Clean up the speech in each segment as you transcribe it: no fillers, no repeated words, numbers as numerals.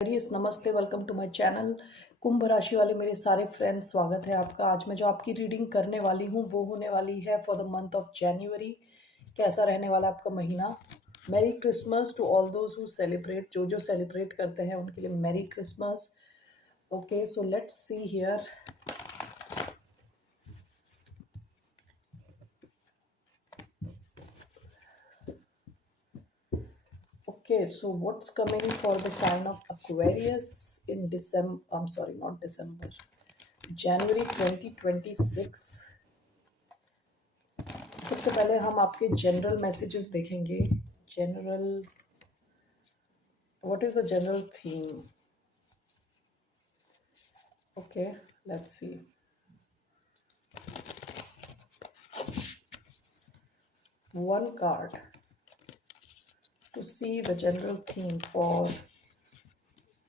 Various नमस्ते, welcome to my channel. कुंभ राशि वाले मेरे सारे फ्रेंड्स, स्वागत है आपका। आज मैं जो आपकी रीडिंग करने वाली हूँ वो होने वाली है for the month of January. कैसा रहने वाला आपका महीना। Merry Christmas to all those who celebrate. जो सेलिब्रेट करते हैं उनके लिए merry Christmas. Okay, so let's see here. Okay, so what's coming for the sign of Aquarius in December? I'm sorry, not December. January 2026. सबसे पहले हम आपके general messages देखेंगे। General, what is the general theme? Okay, let's C. One card to see the general theme for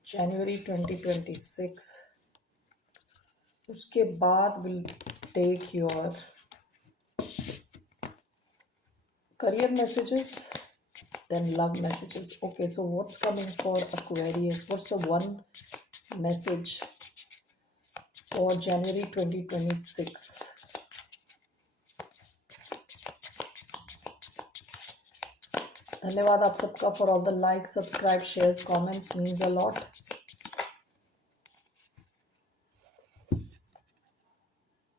January 2026. उसके बाद will take your career messages, then love messages. Okay, so what's coming for Aquarius? What's the one message for January 2026? धन्यवाद आप सबका for all the like, subscribe, shares, comments, means a lot.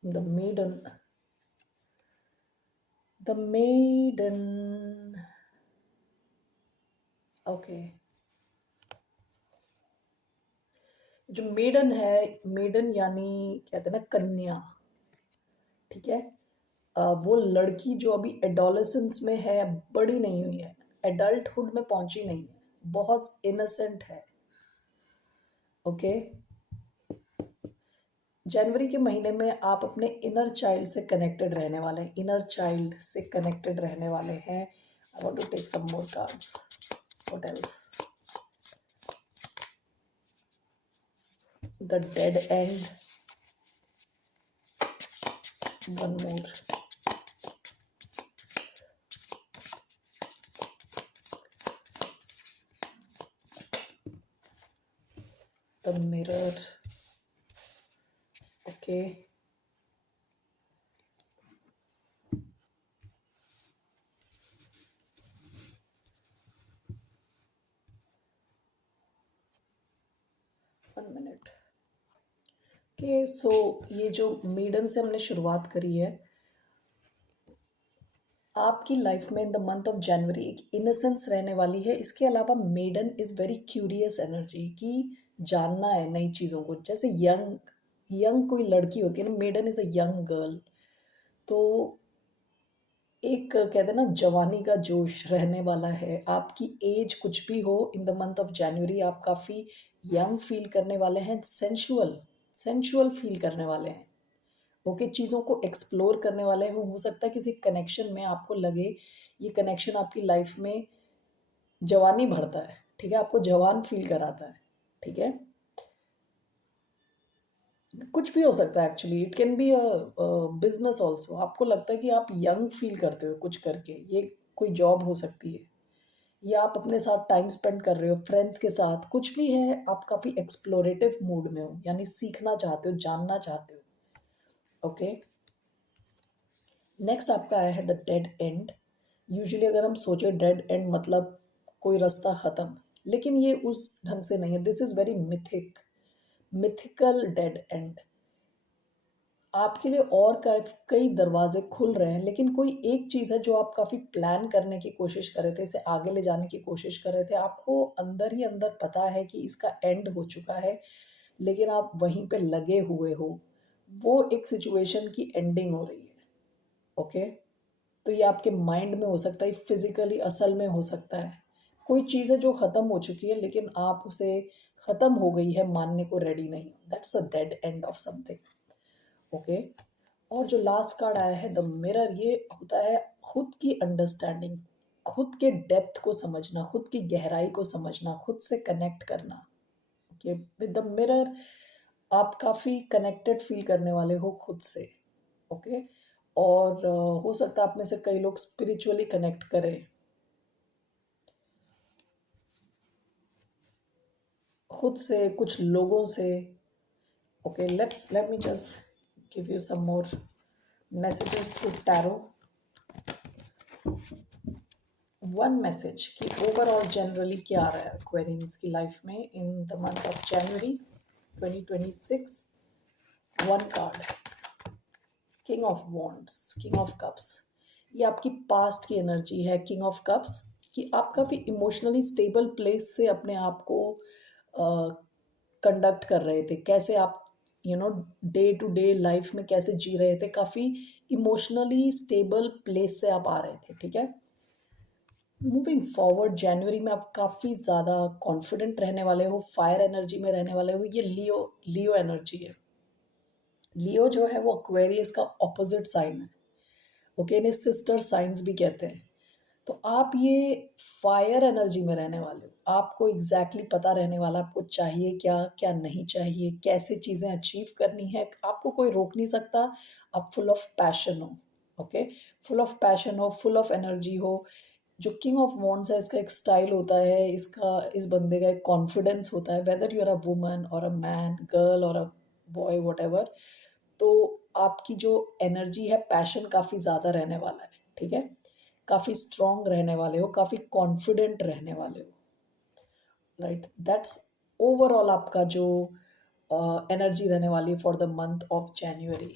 The maiden, the maiden. Okay, जो maiden है, maiden यानी कहते हैं ना कन्या, ठीक है। वो लड़की जो अभी एडोलेसेंस में है, बड़ी नहीं हुई है, एडल्टहुड में पहुंची नहीं है, बहुत इनोसेंट है। ओके, जनवरी के महीने में आप अपने इनर चाइल्ड से कनेक्टेड रहने वाले हैं। इनर चाइल्ड से कनेक्टेड रहने वाले हैं। I want to take some more cards. What else? The dead end, one more, the mirror. Okay, one minute. Okay, so ये जो मेडन से हमने शुरुआत करी है, आपकी लाइफ में in the month of January एक इनोसेंस रहने वाली है। इसके अलावा maiden is very curious energy की जानना है नई चीज़ों को। जैसे यंग यंग कोई लड़की होती है ना, maiden is a young girl. तो एक कहते हैं ना जवानी का जोश रहने वाला है। आपकी एज कुछ भी हो, इन द मंथ ऑफ जनवरी आप काफ़ी यंग फील करने वाले हैं, सेंशुअल सेंशुअल फील करने वाले हैं। ओके, चीज़ों को एक्सप्लोर करने वाले हैं। हो सकता है किसी कनेक्शन में आपको लगे ये कनेक्शन आपकी लाइफ में जवानी भरता है, ठीक है, आपको जवान फील कराता है, ठीक है। कुछ भी हो सकता है actually, it can be a business also. आपको लगता है कि आप यंग फील करते हो कुछ करके, ये कोई जॉब हो सकती है, या आप अपने साथ टाइम स्पेंड कर रहे हो फ्रेंड्स के साथ, कुछ भी है। आप काफ़ी एक्सप्लोरेटिव मूड में हो, यानी सीखना चाहते हो, जानना चाहते हो। ओके, नेक्स्ट आपका आया है द डेड एंड। यूजुअली अगर हम सोचे डेड एंड मतलब कोई रास्ता ख़त्म, लेकिन ये उस ढंग से नहीं है। This is very mythical dead and. आपके लिए और कई दरवाजे खुल रहे हैं, लेकिन कोई एक चीज़ है जो आप काफ़ी प्लान करने की कोशिश कर रहे थे, इसे आगे ले जाने की कोशिश कर रहे थे। आपको अंदर ही अंदर पता है कि इसका एंड हो चुका है, लेकिन आप वहीं पे लगे हुए हो। वो एक सिचुएशन की एंडिंग हो रही है। ओके, तो ये आपके माइंड में हो सकता है, फिजिकली असल में हो सकता है। कोई चीज़ है जो ख़त्म हो चुकी है, लेकिन आप उसे ख़त्म हो गई है मानने को रेडी नहीं हो। That's a dead end of something. Okay, और जो लास्ट कार्ड आया है द मिरर, ये होता है खुद की अंडरस्टैंडिंग, खुद के डेप्थ को समझना, खुद की गहराई को समझना, खुद से कनेक्ट करना। ओके, विद द मिरर आप काफ़ी कनेक्टेड फील करने वाले हो खुद से। ओके, और हो सकता है आप में से कई लोग स्पिरिचुअली कनेक्ट करें खुद से, कुछ लोगों से. Okay, let me just give you some more messages through tarot. One message कि ओवरऑल जनरली क्या आ रहा है एक्वेरियंस की लाइफ में in the month of January 2026. One card, king of wands, king of cups. ये आपकी पास्ट की energy है. किंग ऑफ कप्स कि आप काफ़ी इमोशनली स्टेबल प्लेस से अपने आप को कंडक्ट कर रहे थे. कैसे आप डे टू डे लाइफ में कैसे जी रहे थे, काफ़ी इमोशनली स्टेबल प्लेस से आप आ रहे थे. ठीक है. मूविंग फॉरवर्ड जनवरी में आप काफ़ी ज़्यादा कॉन्फिडेंट रहने वाले हो, फायर एनर्जी में रहने वाले हो. ये लियो एनर्जी है. लियो जो है वो एक्वेरियस का ऑपोजिट साइन है. ओके, इन्हें सिस्टर साइंस भी कहते हैं. तो आप ये फायर एनर्जी में रहने वाले हो. आपको एग्जैक्टली पता रहने वाला आपको चाहिए क्या, क्या नहीं चाहिए, कैसे चीज़ें अचीव करनी है. आपको कोई रोक नहीं सकता. आप फुल ऑफ पैशन हो. ओके, फुल ऑफ पैशन हो, फुल ऑफ एनर्जी हो. जो किंग ऑफ वॉन्ड्स है इसका एक स्टाइल होता है, इसका इस बंदे का एक कॉन्फिडेंस होता है. Whether you are a woman और अ मैन, गर्ल और अ बॉय, वट एवर. तो आपकी जो एनर्जी है, पैशन काफ़ी ज़्यादा रहने वाला है. ठीक है. काफ़ी स्ट्रॉन्ग रहने वाले हो, काफ़ी कॉन्फिडेंट रहने वाले हो. राइट, दैट्स ओवरऑल आपका जो एनर्जी रहने वाली है for the month of January.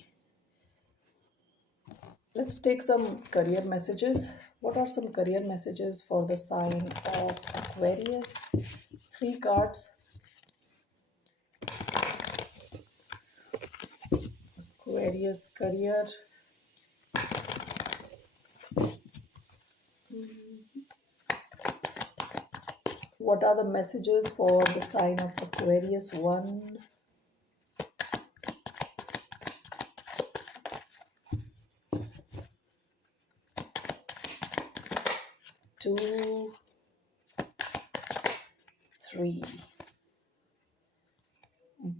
Let's take some career messages. What are some career messages for the sign of Aquarius? Three cards. Aquarius career. What are the messages for the sign of Aquarius? 1, 2, 3.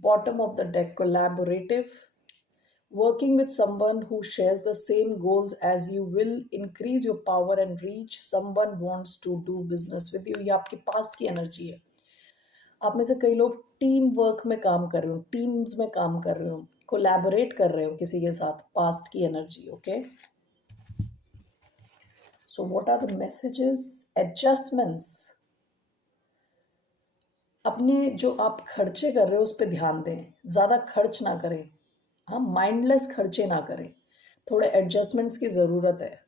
Bottom of the deck, collaborative. Working with someone who shares the same goals as you will increase your power and reach. Someone wants to do business with you. ये आपकी past की energy है. आप में से कई लोग team work में काम कर रहे हो, टीम्स में काम कर रहे हो, कोलैबोरेट कर रहे हो किसी के साथ. पास्ट की energy. Okay, so what are the messages? Adjustments. अपने जो आप खर्चे कर रहे हो उस पर ध्यान दें. ज़्यादा खर्च ना करें. हाँ, माइंडलेस खर्चे ना करें. थोड़े एडजस्टमेंट्स की ज़रूरत है.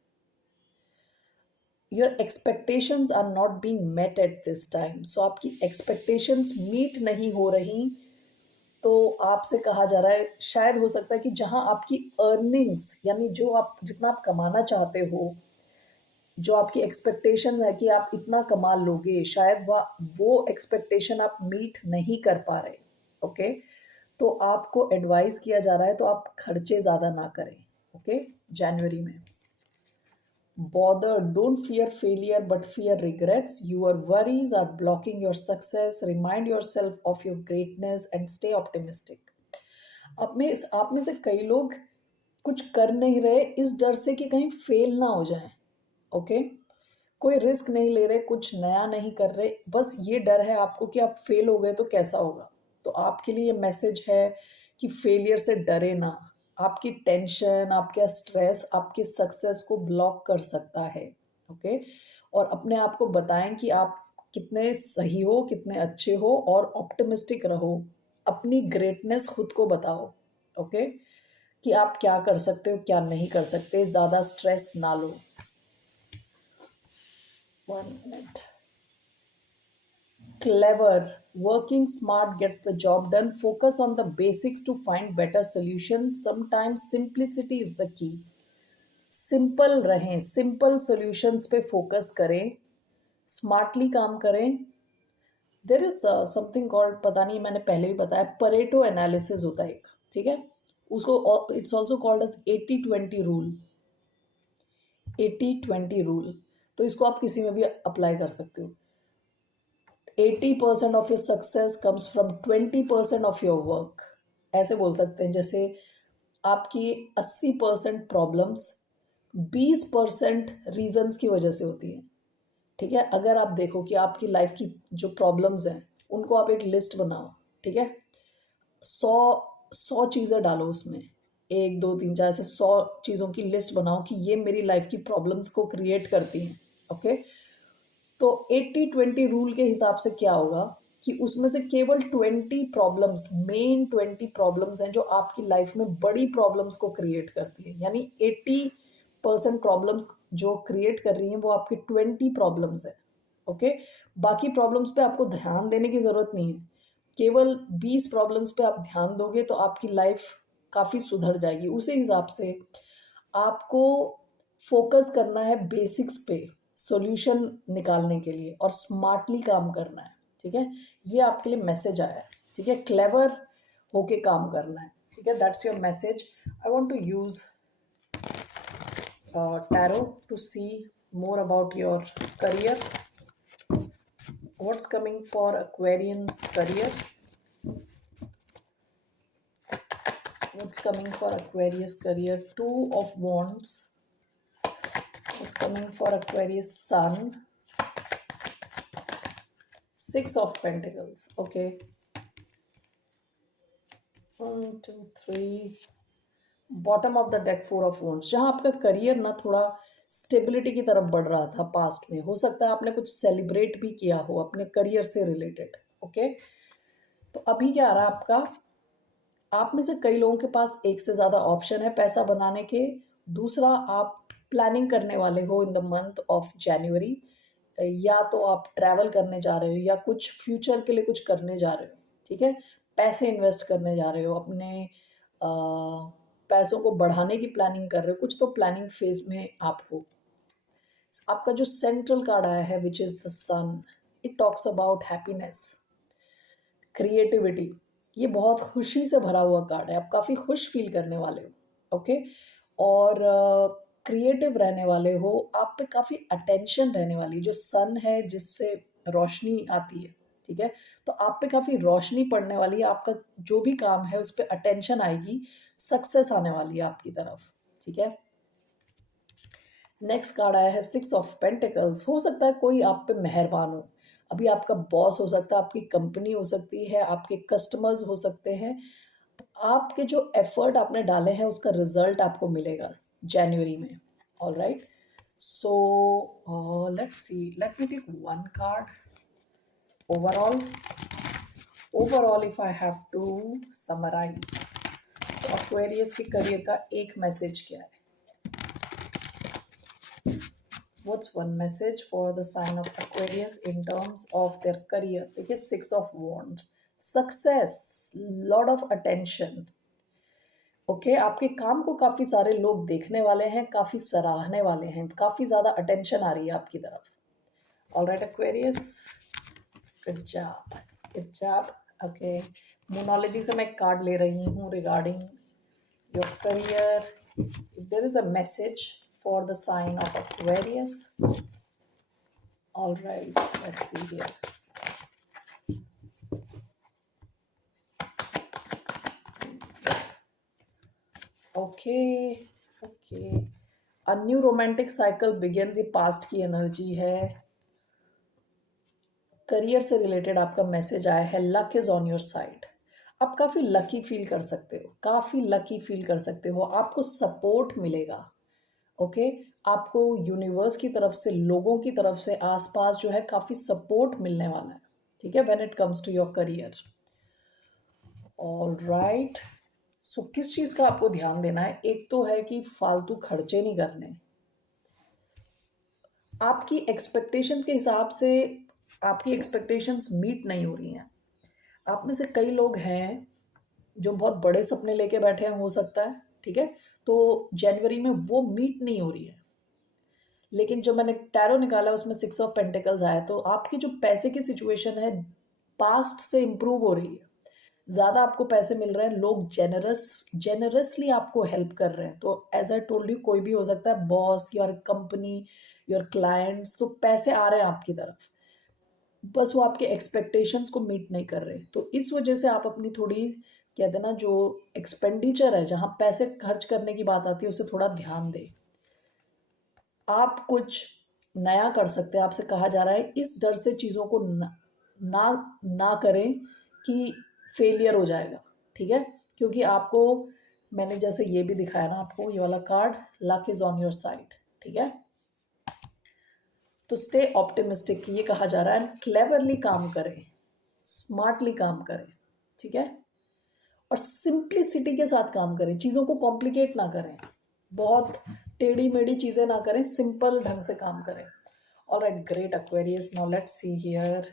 Your expectations are not being met at this time. So आपकी एक्सपेक्टेशंस मीट नहीं हो रही. तो आपसे कहा जा रहा है, शायद हो सकता है कि जहां आपकी अर्निंग्स, यानी जो आप जितना आप कमाना चाहते हो, जो आपकी एक्सपेक्टेशन है कि आप इतना कमा लोगे, शायद वो एक्सपेक्टेशन आप मीट नहीं कर पा रहे. ओके, तो आपको एडवाइस किया जा रहा है तो आप खर्चे ज़्यादा ना करें. ओके, जनवरी में. Bother, don't fear failure but fear regrets. Your worries are blocking your success. Remind yourself of your greatness and stay optimistic. आप में से कई लोग कुछ कर नहीं रहे इस डर से कि कहीं फेल ना हो जाए. ओके, कोई रिस्क नहीं ले रहे, कुछ नया नहीं कर रहे, बस ये डर है आपको कि आप फेल हो गए तो कैसा होगा. तो आपके लिए मैसेज है कि फेलियर से डरे ना. आपकी टेंशन, आपका स्ट्रेस आपके सक्सेस को ब्लॉक कर सकता है. ओके, और अपने आप को बताएं कि आप कितने सही हो, कितने अच्छे हो, और ऑप्टिमिस्टिक रहो. अपनी ग्रेटनेस खुद को बताओ. ओके, कि आप क्या कर सकते हो, क्या नहीं कर सकते. ज़्यादा स्ट्रेस ना लो. 1 minute. Clever. Working smart gets the job done. Focus on the basics to find better solutions. Sometimes simplicity is the key. Simple रहें, सिंपल सॉल्यूशंस पे फोकस करें, स्मार्टली काम करें. देर इज समथिंग कॉल्ड, पता नहीं मैंने पहले भी बताया, परेटो एनालिसिस होता है एक. ठीक है, उसको it's also called as 80-20 rule. 80-20 rule. तो इसको आप किसी में भी अप्लाई कर सकते हो. 80% of your success comes from 20% of your work. ऐसे बोल सकते हैं, जैसे आपकी 80% प्रॉब्लम्स 20% रीजंस की वजह से होती हैं. ठीक है, अगर आप देखो कि आपकी लाइफ की जो प्रॉब्लम्स हैं उनको आप एक लिस्ट बनाओ, ठीक है। 100 चीज़ें डालो उसमें, 1 2 3 4 ऐसे 100 चीज़ों की लिस्ट बनाओ कि ये मेरी लाइफ की प्रॉब्लम्स को क्रिएट करती हैं। ओके, तो 80-20 रूल के हिसाब से क्या होगा कि उसमें से केवल 20 प्रॉब्लम्स हैं जो आपकी लाइफ में बड़ी प्रॉब्लम्स को क्रिएट करती है। यानी 80% प्रॉब्लम्स जो क्रिएट कर रही हैं वो आपकी 20 प्रॉब्लम्स है। ओके, बाकी प्रॉब्लम्स पे आपको ध्यान देने की ज़रूरत नहीं है। केवल 20 प्रॉब्लम्स पे आप ध्यान दोगे तो आपकी लाइफ काफ़ी सुधर जाएगी। उसी हिसाब से आपको फोकस करना है बेसिक्स पे, सॉल्यूशन निकालने के लिए, और स्मार्टली काम करना है, ठीक है। ये आपके लिए मैसेज आया है, ठीक है। क्लेवर होके काम करना है, ठीक है। That's your message. I want to use tarot to see more about your career. What's coming for Aquarian's career? What's coming for Aquarius career? Two of Wands. What's coming for Aquarius Sun? Six of Pentacles. Okay. 1 2 3. Bottom of the deck 4 of Wands, जहाँ आपका career ना थोड़ा stability की तरफ बढ़ रहा था past में। हो सकता है आपने कुछ सेलिब्रेट भी किया हो अपने करियर से रिलेटेड। ओके, तो अभी क्या आ रहा है आपका, आप में से कई लोगों के पास एक से ज़्यादा ऑप्शन है पैसा बनाने के। दूसरा, आप प्लानिंग करने वाले हो इन द मंथ ऑफ जनवरी, या तो आप ट्रैवल करने जा रहे हो या कुछ फ्यूचर के लिए कुछ करने जा रहे हो, ठीक है। पैसे इन्वेस्ट करने जा रहे हो, अपने अ, पैसों को बढ़ाने की प्लानिंग कर रहे हो, कुछ तो प्लानिंग फेज में आप हो। आपका जो सेंट्रल कार्ड आया है which is the sun, it talks about happiness, creativity. ये बहुत खुशी से भरा हुआ कार्ड है, आप काफ़ी खुश फील करने वाले हो। ओके, और क्रिएटिव रहने वाले हो, आप पे काफ़ी अटेंशन रहने वाली, जो सन है जिससे रोशनी आती है, ठीक है। तो आप पे काफ़ी रोशनी पड़ने वाली है, आपका जो भी काम है उस पर अटेंशन आएगी, सक्सेस आने वाली है आपकी तरफ, ठीक है। नेक्स्ट कार्ड आया है 6 of Pentacles। हो सकता है कोई आप पे मेहरबान हो, अभी आपका बॉस हो सकता है, आपकी कंपनी हो सकती है, आपके कस्टमर्स हो सकते हैं। आपके जो एफर्ट आपने डाले हैं उसका रिजल्ट आपको मिलेगा जनवरी में। All right, so let's see, let me take one card overall. Overall if I have to summarise, तो एक्वेरियस के करियर का एक मैसेज क्या है? What's one message for the sign of Aquarius in terms of their career? देखिए 6 of Wands, success, lot of attention. Okay, आपके काम को काफ़ी सारे लोग देखने वाले हैं, काफ़ी सराहने वाले हैं, काफ़ी ज़्यादा अटेंशन आ रही है आपकी तरफ। Alright Aquarius, good job, good job. Okay, मोनोलॉजी से मैं एक कार्ड ले रही हूँ regarding your career. If there is a message for the sign of Aquarius. All right, let's see here. Okay, okay. A new romantic cycle begins, ये past की energy है। करियर से रिलेटेड आपका मैसेज आया है, luck is on your side. आप काफ़ी lucky feel कर सकते हो, काफ़ी लकी फील कर सकते हो, आपको सपोर्ट मिलेगा। ओके, आपको यूनिवर्स की तरफ से, लोगों की तरफ से, आसपास जो है काफ़ी सपोर्ट मिलने वाला है, ठीक है, when it comes to your career. All right, so किस चीज़ का आपको ध्यान देना है? एक तो है कि फालतू खर्चे नहीं करने, आपकी एक्सपेक्टेशंस के हिसाब से आपकी एक्सपेक्टेशंस मीट नहीं हो रही हैं। आप में से कई लोग हैं जो बहुत बड़े सपने लेके बैठे हैं, हो सकता है, ठीक है। तो जनवरी में वो मीट नहीं हो रही है। लेकिन जो मैंने टैरो निकाला उसमें 6 of Pentacles आया, तो आपकी जो पैसे की सिचुएशन है पास्ट से इम्प्रूव हो रही है। ज़्यादा आपको पैसे मिल रहे हैं, लोग जेनरसली आपको हेल्प कर रहे हैं। तो एज आई टोल्ड यू, कोई भी हो सकता है, boss, your company, your clients, तो पैसे आ रहे हैं आपकी तरफ, बस वो आपके एक्सपेक्टेशंस को मीट नहीं कर रहे। तो इस वजह से आप अपनी थोड़ी, कहते हैं ना, जो एक्सपेंडिचर है, जहाँ पैसे खर्च करने की बात आती है, उसे थोड़ा ध्यान दें। आप कुछ नया कर सकते हैं, आपसे कहा जा रहा है, इस डर से चीज़ों को ना ना करें कि फेलियर हो जाएगा, ठीक है? क्योंकि आपको मैंने जैसे ये भी दिखाया ना आपको, ये वाला card, luck is on your side, ठीक है? तो स्टे ऑप्टिमिस्टिक ये कहा जा रहा है, क्लेवरली काम करें, स्मार्टली काम करें, ठीक है? और सिंप्लिसिटी के साथ काम करें, चीज़ों को कॉम्प्लिकेट ना करें, बहुत टेढ़ी मेढ़ी चीज़ें ना करें, सिंपल ढंग से काम करें। All right, great Aquarius, now let's see here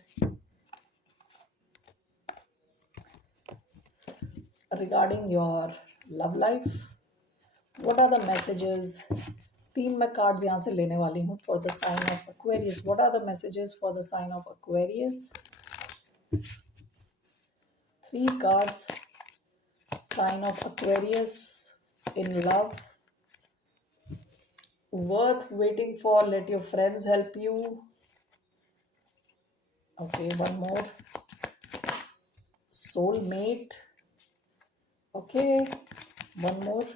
regarding your love life, what are the messages. तीन मैं कार्ड्स यहाँ से लेने वाली हूँ for the sign of Aquarius. What are the messages for the sign of Aquarius? Three cards, sign of Aquarius in love, worth waiting for, let your friends help you. Okay, one more, soulmate. Okay, one more,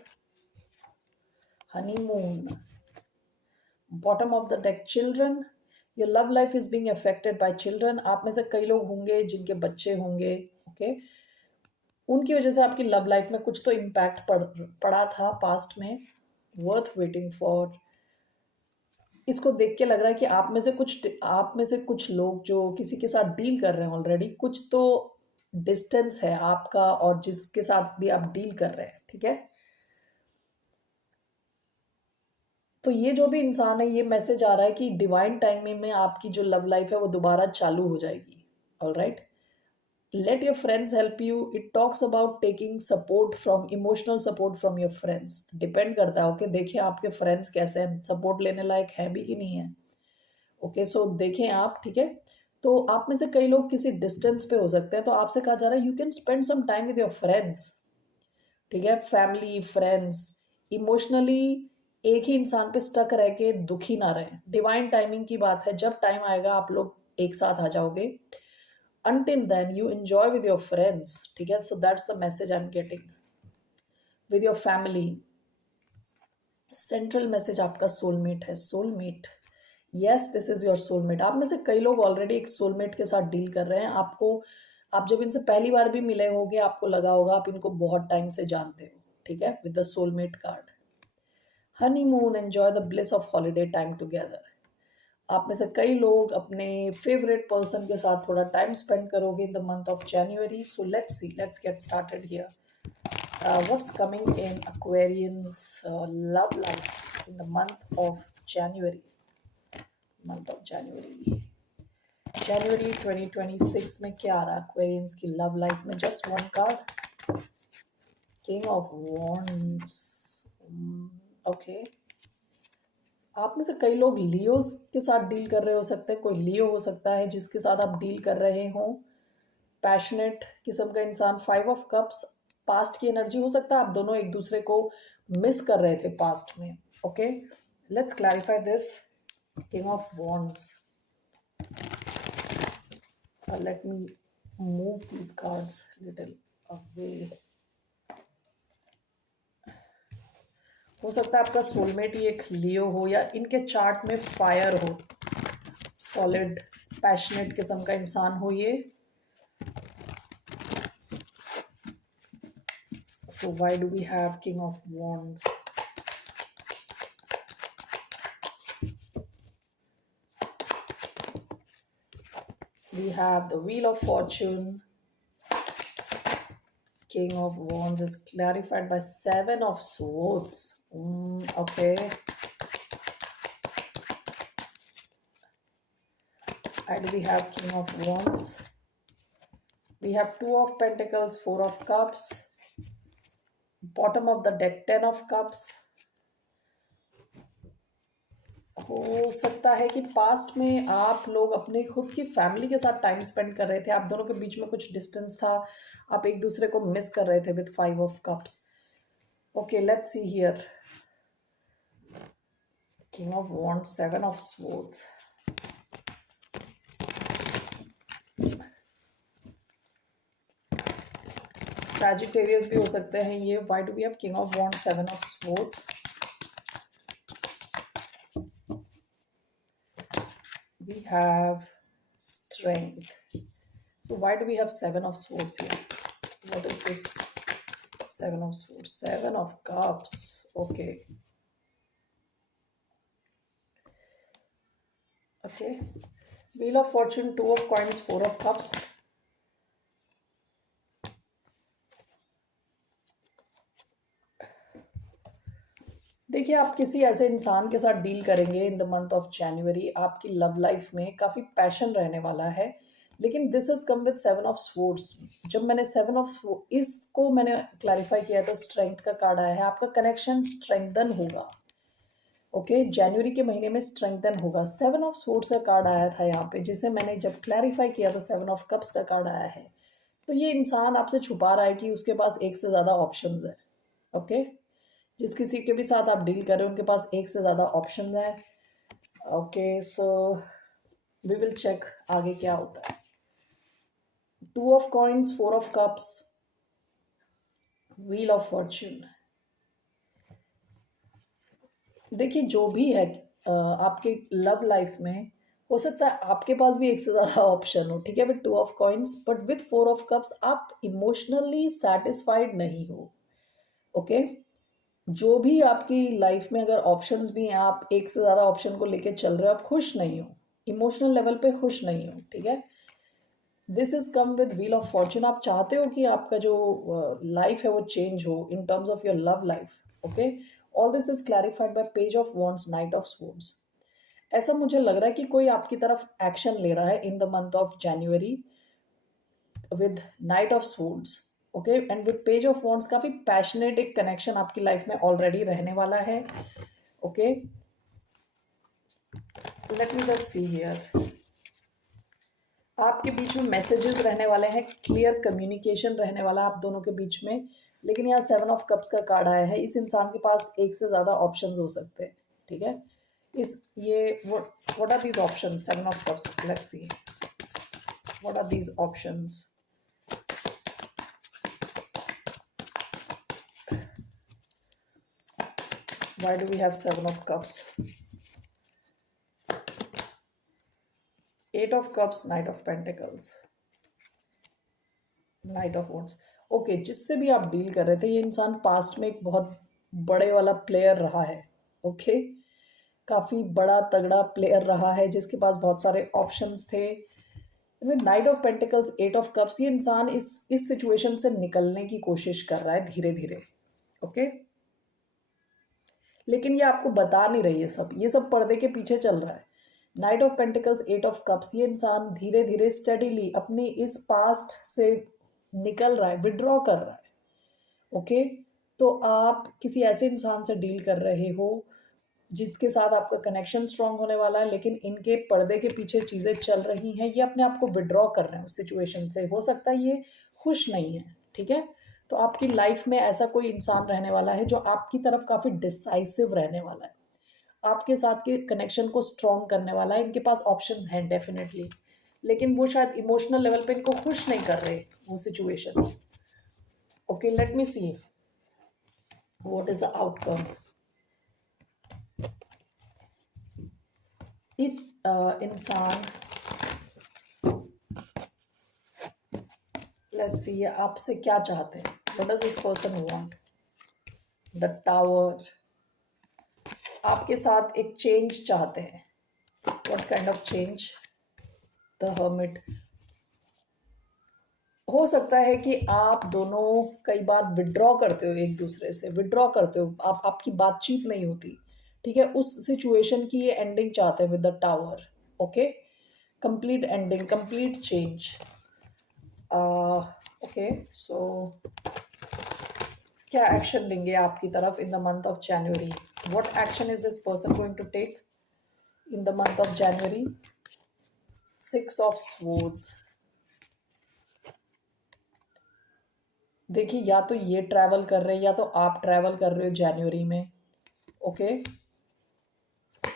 honeymoon. Bottom of the deck, children. Your love life is being affected by children. आप में से कई लोग होंगे जिनके बच्चे होंगे, okay? उनकी वजह से आपकी लव लाइफ में कुछ तो इम्पैक्ट पड़ा था पास्ट में। वर्थ वेटिंग फॉर, इसको देख के लग रहा है कि आप में से कुछ लोग जो किसी के साथ डील कर रहे हैं ऑलरेडी, कुछ तो डिस्टेंस है आपका और जिसके साथ भी आप डील कर रहे हैं, ठीक है? तो ये जो भी इंसान है, ये मैसेज आ रहा है कि डिवाइन टाइमिंग में आपकी जो लव लाइफ है वो दोबारा चालू हो जाएगी। All right, let your friends help you. It talks about taking support from, emotional support from your friends. Depend करता है, ओके? देखिए आपके फ्रेंड्स कैसे हैं, सपोर्ट लेने लायक है भी कि नहीं है, ओके? सो देखें आप, ठीक है? तो आप में से कई लोग किसी डिस्टेंस पे हो सकते हैं, तो आपसे कहा जा रहा है you can spend some time with your friends, ठीक है? फैमिली, फ्रेंड्स, इमोशनली एक ही इंसान पे स्टक रह के दुखी ना रहें। डिवाइन टाइमिंग की बात है, जब टाइम आएगा आप लोग एक साथ आ जाओगे। Until then you enjoy with your friends, ठीक है? So that's the message I'm getting. With your family, central message आपका सोलमेट है। Soulmate, yes, this is your soulmate. आप में से कई लोग ऑलरेडी एक सोलमेट के साथ डील कर रहे हैं। आपको, आप जब इनसे पहली बार भी मिले होंगे आपको लगा होगा आप इनको बहुत टाइम से जानते हो, ठीक है? With the soulmate card, honeymoon, enjoy the bliss of holiday time together. आप में से कई लोग अपने फेवरेट पर्सन के साथ थोड़ा टाइम स्पेंड करोगे इन the month of January. So let's C, let's get started here. What's coming in Aquarians love life in the month of January? Month of January. January 2026 में क्या आ रहा है Aquarians की love life में? Just one card. King of Wands. Okay. आप में से कई लोग लियोस के साथ डील कर रहे हो सकते हैं। कोई लियो हो सकता है जिसके साथ आप डील कर रहे हो। पैशनेट किस्म का इंसान, 5 of Cups, पास्ट की एनर्जी हो सकता है। आप दोनों एक दूसरे को मिस कर रहे थे पास्ट में, okay? Let's clarify this. King of wands, let me move these cards little away. हो सकता है आपका सोलमेट ही एक लियो हो या इनके चार्ट में फायर हो, सॉलिड पैशनेट किस्म का इंसान हो ये. So why do we have King of Wands? We have the Wheel of Fortune. King of Wands is clarified by 7 of Swords. Okay. Why do we have King of Wands? We have 2 of Pentacles, 4 of Cups. Bottom of the deck, 10 of Cups. हो सकता है कि past में आप लोग अपने खुद की फैमिली के साथ टाइम स्पेंड कर रहे थे, आप दोनों के बीच में कुछ डिस्टेंस था, आप एक दूसरे को मिस कर रहे थे with 5 of Cups. Okay, let's see here. King of Wands, 7 of Swords. Sagittarius भी हो सकते हैं ये. Why do we have King of Wands, 7 of Swords? We have strength. So why do we have Seven of Swords here? What is this Seven of Swords? Seven of Cups. Okay. Okay. Wheel of Fortune, Two of Coins, Four of Cups. देखिए, आप किसी ऐसे इंसान के साथ deal करेंगे इन the month of जनवरी। आपकी love life में काफ़ी पैशन रहने वाला है, लेकिन this is come with seven of swords. जब मैंने सेवन ऑफ इसको मैंने क्लैरिफाई किया तो स्ट्रेंथ का कार्ड आया है। आपका कनेक्शन स्ट्रेंथन होगा। ओके, जनवरी के महीने में स्ट्रेंथन होगा। सेवन ऑफ स्वॉर्ड्स का कार्ड आया था यहाँ पे, जिसे मैंने जब क्लैरिफाई किया तो सेवन ऑफ कप्स का कार्ड आया है। तो ये इंसान आपसे छुपा रहा है कि उसके पास एक से ज़्यादा ऑप्शंस है। ओके, जिस किसी के भी साथ आप डील कर रहे हो उनके पास एक से ज़्यादा ऑप्शन है। Okay, so we will check आगे क्या होता है। Two of coins, four of cups, wheel of fortune. देखिए, जो भी है आपके लव लाइफ में हो सकता है आपके पास भी एक से ज़्यादा ऑप्शन हो, ठीक है, with two of coins, but with four of cups आप इमोशनली सेटिस्फाइड नहीं हो। ओके, जो भी आपकी लाइफ में अगर ऑप्शंस भी हैं, आप एक से ज़्यादा ऑप्शन को लेके चल रहे हो, आप खुश नहीं हो, इमोशनल लेवल पे खुश नहीं हो, ठीक है। This is come with wheel of Fortune. आप चाहते हो कि आपका जो लाइफ है वो चेंज हो in terms of your love life. Okay, all this is clarified bye page of wands, night of swords. ऐसा मुझे लग रहा है कि कोई आपकी तरफ एक्शन ले रहा है इन the month of January with night of swords. Okay, and with page of wands काफ़ी पैशनेट एक कनेक्शन आपकी लाइफ में ऑलरेडी रहने वाला है। Okay, let me just see here. आपके बीच में मैसेजेस रहने वाले हैं, क्लियर कम्युनिकेशन रहने वाला है आप दोनों के बीच में। लेकिन यहाँ सेवन ऑफ कप्स का कार्ड आया है, इस इंसान के पास एक से ज़्यादा ऑप्शंस हो सकते हैं, ठीक है। इस ये what are these options? Seven of cups, let's see what are these options. Why do we have Seven of Cups? Eight of Cups, Knight of Pentacles, Knight of Wands. Okay, जिससे भी आप डील कर रहे थे ये इंसान past में एक बहुत बड़े वाला प्लेयर रहा है। ओके, काफ़ी बड़ा तगड़ा प्लेयर रहा है जिसके पास बहुत सारे ऑप्शंस थे। Knight of pentacles, eight of cups, ये इंसान इस सिचुएशन से निकलने की कोशिश कर रहा है धीरे धीरे। ओके, लेकिन ये आपको बता नहीं रही है, ये सब पर्दे के पीछे चल रहा है। Knight of pentacles, eight of cups, ये इंसान धीरे धीरे स्टडीली अपनी इस पास्ट से निकल रहा है, विड्रॉ कर रहा है। ओके, तो आप किसी ऐसे इंसान से डील कर रहे हो जिसके साथ आपका कनेक्शन स्ट्रांग होने वाला है, लेकिन इनके पर्दे के पीछे चीज़ें चल रही हैं। ये अपने आप को विड्रॉ कर रहे हैं उस सिचुएशन से। हो सकता है ये खुश नहीं है, ठीक है। तो आपकी लाइफ में ऐसा कोई इंसान रहने वाला है जो आपकी तरफ काफ़ी डिसाइसिव रहने वाला है, आपके साथ के कनेक्शन को स्ट्रॉन्ग करने वाला है। इनके पास ऑप्शंस हैं डेफिनेटली, लेकिन वो शायद इमोशनल लेवल पे इनको खुश नहीं कर रहे वो situations. Okay, let me see what is the outcome. Etch इंसान, लेट्स सी, ये आपसे क्या चाहते हैं। What does this person want? The tower. आपके साथ एक चेंज चाहते हैं। What kind of change? The hermit. हो सकता है कि आप दोनों कई बार विड्रॉ करते हो, एक दूसरे से विड्रॉ करते हो, आपकी बातचीत नहीं होती, ठीक है। उस सिचुएशन की ये एंडिंग चाहते हैं with the tower. Okay, complete ending, complete change. Okay, so क्या एक्शन लेंगे आपकी तरफ in the month of January? What action is this person going to take in the month of January? Six of swords. देखिए, या तो ये travel कर रहे हैं या तो आप ट्रैवल कर रहे हो जनवरी में। Okay,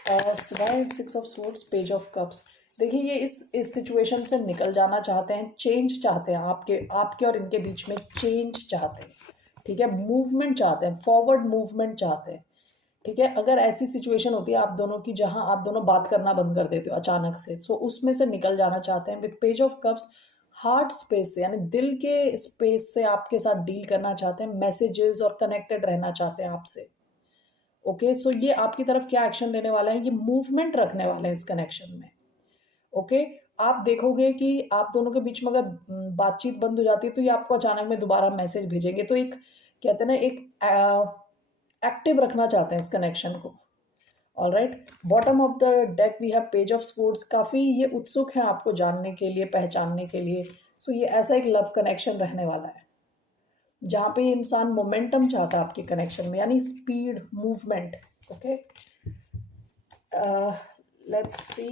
why six of swords, page of cups. देखिए, ये इस सिचुएशन से निकल जाना चाहते हैं, चेंज चाहते हैं, आपके और इनके बीच में चेंज चाहते हैं, ठीक है। मूवमेंट चाहते हैं, फॉरवर्ड मूवमेंट चाहते हैं, ठीक है। अगर ऐसी सिचुएशन होती है आप दोनों की जहां आप दोनों बात करना बंद कर देते हो अचानक से, सो उसमें से निकल जाना चाहते हैं। With page of cups, heart space से यानी दिल के स्पेस से आपके साथ डील करना चाहते हैं, मैसेजेस और कनेक्टेड रहना चाहते हैं आपसे। ओके, सो ये आपकी तरफ क्या एक्शन लेने वाला है, ये मूवमेंट रखने वाले हैं इस कनेक्शन में। ओके, आप देखोगे कि आप दोनों के बीच में अगर बातचीत बंद हो जाती है तो ये आपको अचानक में दोबारा मैसेज भेजेंगे। तो एक कहते हैं ना, एक एक्टिव रखना चाहते हैं इस कनेक्शन को। Alright, bottom of the deck we have page of sports. काफ़ी ये उत्सुक हैं आपको जानने के लिए, पहचानने के लिए। सो ये ऐसा एक लव कनेक्शन रहने वाला है जहाँ पे ये इंसान मोमेंटम चाहता है आपके कनेक्शन में, यानी speed, movement. Okay, let's see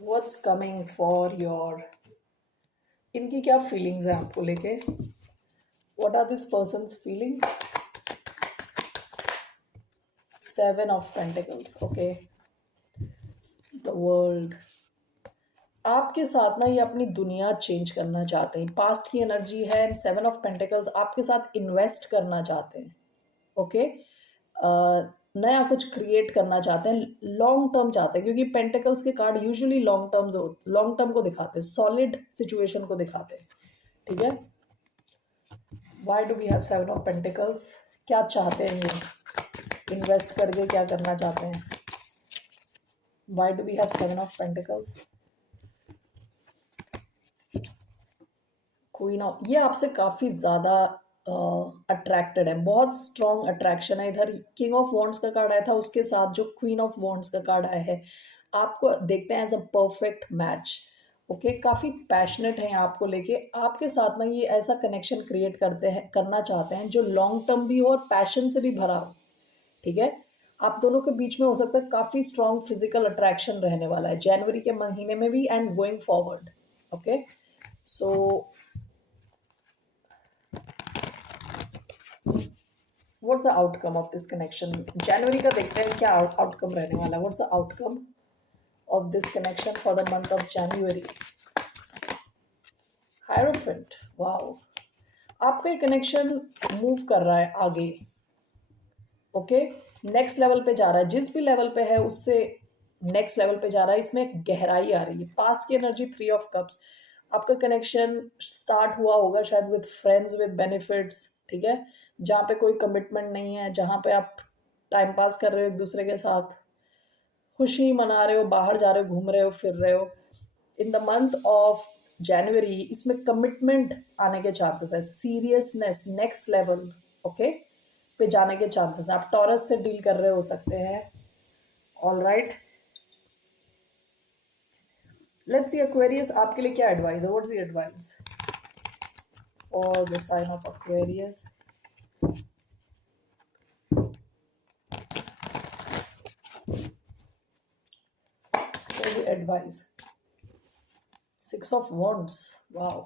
what's coming for your, इनकी क्या फीलिंग्स हैं आपको लेके, what are this person's feelings. 7 of Pentacles, okay, the world. आपके साथ ना ये अपनी दुनिया चेंज करना चाहते हैं, पास्ट की एनर्जी है। 7 of Pentacles आपके साथ इन्वेस्ट करना चाहते हैं। ओके, नया कुछ क्रिएट करना चाहते हैं, लॉन्ग टर्म चाहते हैं, क्योंकि पेंटिकल्स के कार्ड यूजुअली लॉन्ग टर्म को दिखाते हैं, सॉलिड सिचुएशन को दिखाते हैं। ठीक है, why do we have 7 of Pentacles, क्या चाहते हैं ये, इन्वेस्ट करके क्या करना चाहते हैं। Why do we have 7 of Pentacles, queen of, ये आपसे काफ़ी ज़्यादा अट्रैक्टेड है, बहुत स्ट्रॉन्ग अट्रैक्शन है। इधर किंग ऑफ वॉन्ड्स का कार्ड आया था, उसके साथ जो क्वीन ऑफ वॉन्ड्स का कार्ड आया है, आपको देखते हैं as a perfect match. Okay, काफ़ी पैशनेट हैं आपको लेके, आपके साथ ना ये ऐसा कनेक्शन क्रिएट करना चाहते हैं जो लॉन्ग टर्म भी हो और पैशन से भी भरा हो। ठीक है, आप दोनों के बीच में हो सकता है काफ़ी स्ट्रॉन्ग फिजिकल अट्रैक्शन रहने वाला है जनवरी के महीने में भी and going forward. Okay, so what's the outcome of this connection, जनवरी का देखते हैं क्या आउटकम रहने वाला है। What's the outcome of this connection for the month of January. Hierophant, wow, आपका ये कनेक्शन मूव कर रहा है आगे। ओके, नेक्स्ट लेवल पे जा रहा है, जिस भी लेवल पे है उससे नेक्स्ट लेवल पे जा रहा है। इसमें गहराई आ रही है, पास की एनर्जी 3 of Cups। आपका कनेक्शन स्टार्ट हुआ होगा शायद विद फ्रेंड्स विद बेनिफिट्स। ठीक है, जहाँ पे कोई कमिटमेंट नहीं है, जहाँ पे आप टाइम पास कर रहे हो एक दूसरे के साथ, खुशी मना रहे हो, बाहर जा रहे हो, घूम रहे हो, फिर रहे हो। इन द मंथ ऑफ जनवरी इसमें कमिटमेंट आने के चांसेस है, सीरियसनेस, नेक्स्ट लेवल ओके पे जाने के चांसेस है। आप टॉरस से डील कर रहे हो सकते हैं। All right, let's see Aquarius, आपके लिए क्या एडवाइस है, what's the advice for the sign of Aquarius. Advice 6 of Wands, wow,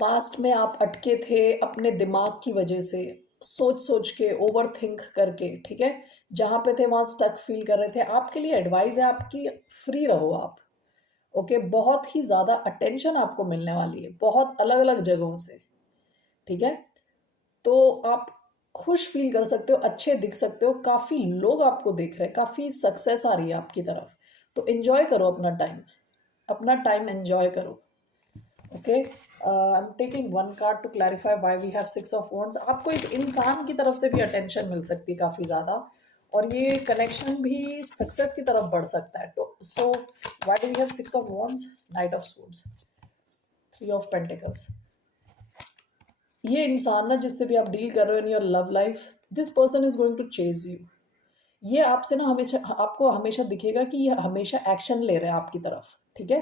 past में आप अटके थे अपने दिमाग की वजह से, सोच सोच के, ओवर थिंक करके। ठीक है, जहाँ पे थे वहाँ स्टक फील कर रहे थे। आपके लिए एडवाइस है आपकी, फ्री रहो आप। ओके, बहुत ही ज़्यादा अटेंशन आपको मिलने वाली है बहुत अलग अलग जगहों से। ठीक है, तो आप खुश फील कर सकते हो, अच्छे दिख सकते हो, काफ़ी लोग आपको देख रहे हैं, काफ़ी सक्सेस आ रही है आपकी तरफ। तो एंजॉय करो अपना टाइम, अपना टाइम एंजॉय करो। Okay, I am taking one card to clarify why we have 6 of Wands। आपको इस इंसान की तरफ से भी अटेंशन मिल सकती है काफ़ी ज़्यादा, और ये कनेक्शन भी सक्सेस की तरफ बढ़ सकता है। तो so why do we have 6 of Wands, knight of Swords, 3 of Pentacles। ये इंसान ना जिससे भी आप डील कर रहे हो in your love life, this person is going to chase you. ये आपसे ना हमेशा, आपको हमेशा दिखेगा कि ये हमेशा एक्शन ले रहे हैं आपकी तरफ। ठीक है,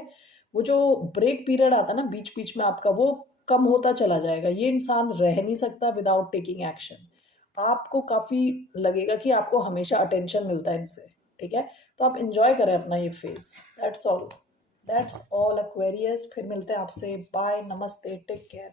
वो जो ब्रेक पीरियड आता है ना बीच बीच में आपका, वो कम होता चला जाएगा। ये इंसान रह नहीं सकता विदाउट टेकिंग एक्शन। आपको काफ़ी लगेगा कि आपको हमेशा अटेंशन मिलता है इनसे। ठीक है, तो आप इंजॉय करें अपना ये phase. That's all, that's all Aquarius. फिर मिलते हैं आपसे, बाय, नमस्ते, टेक केयर।